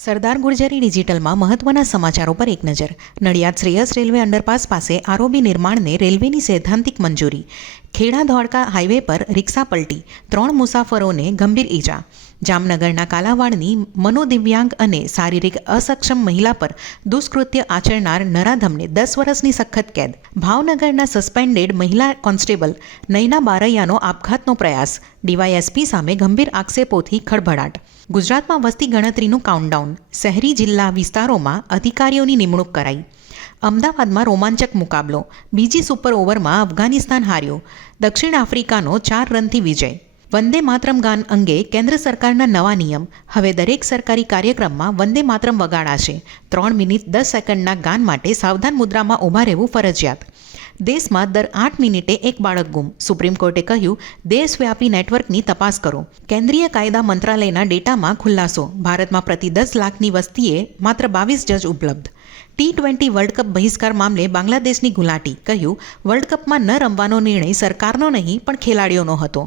સરદાર ગુર્જરી ડિજિટલમાં મહત્વના સમાચારો પર એક નજર. નડિયાદ શ્રેયસ રેલવે અંડરપાસ પાસે આરઓબી નિર્માણને રેલવેની સૈદ્ધાંતિક મંજૂરી. ખેડા ધોળકા હાઈવે પર રિક્ષા પલટી, 3 મુસાફરોને ગંભીર ઈજા. જામનગરના કાલાવાડની મનોદિવ્યાંગ અને શારીરિક અસક્ષમ મહિલા પર દુષ્કૃત્ય આચરનાર નરાધમને 10 વર્ષની સખત કેદ. ભાવનગરના સસ્પેન્ડેડ મહિલા કોન્સ્ટેબલ નયના બારૈયાનો આપઘાતનો પ્રયાસ. ડીવાયએસપી સામે ગંભીર આક્ષેપોથી ખળભળાટ. ગુજરાતમાં વસ્તી ગણતરીનું કાઉન્ટડાઉન. શહેરી જિલ્લા વિસ્તારોમાં અધિકારીઓની નિમણૂક કરાઈ. અમદાવાદમાં રોમાંચક મુકાબલો. બીજી સુપર ઓવરમાં અફઘાનિસ્તાન હાર્યું. દક્ષિણ આફ્રિકાનો 4 રનથી વિજય. વંદે માતરમ ગાન અંગે કેન્દ્ર સરકારના નવા નિયમ. હવે દરેક સરકારી કાર્યક્રમમાં વંદે માતરમ વગાડાશે. 3 મિનિટ 10 સેકન્ડના ગાન માટે સાવધાન મુદ્રામાં ઊભા રહેવું ફરજિયાત. દેશમાં દર 8 મિનિટે એક બાળક ગુમ. સુપ્રીમ કોર્ટે કહ્યું, દેશવ્યાપી નેટવર્કની તપાસ કરો. કેન્દ્રીય કાયદા મંત્રાલયના ડેટામાં ખુલાસો. ભારતમાં પ્રતિ 10 લાખની વસ્તીએ માત્ર 22 જજ ઉપલબ્ધ. T20 વર્લ્ડ કપ બહિષ્કાર મામલે બાંગ્લાદેશની ગુલાટી. કહ્યું, વર્લ્ડ કપમાં ન રમવાનો નિર્ણય સરકારનો નહીં પણ ખેલાડીઓનો હતો.